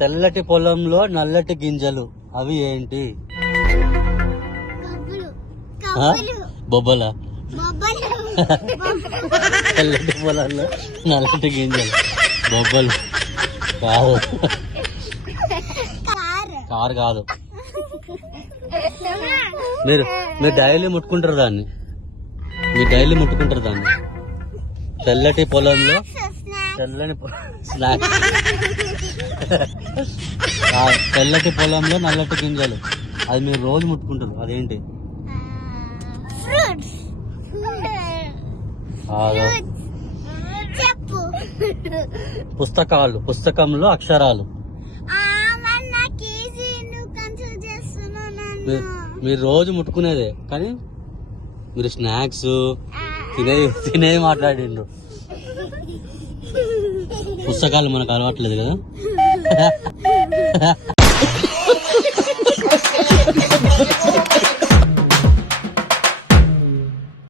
తెల్లటి పొలంలో నల్లటి గింజలు అవి ఏంటి? బొబ్బల. తెల్లటి పొలంలో నల్లటి గింజలు బొబ్బలు కాదు. కారు కాదు. మీరు డైలీ ముట్టుకుంటారు దాన్ని. తెల్లటి పొలంలో తెల్లని స్నాక్స్. తెల్లటి పొలంలో నల్లటి గింజలు అది మీరు రోజు ముట్టుకుంటారు. అదేంటి? పుస్తకంలో అక్షరాలు. మీరు రోజు ముట్టుకునేదే కానీ మీరు స్నాక్స్ తినే మాట్లాడిండ్రు. పుస్తకాలు మనకు అలవాట్లేదు కదా.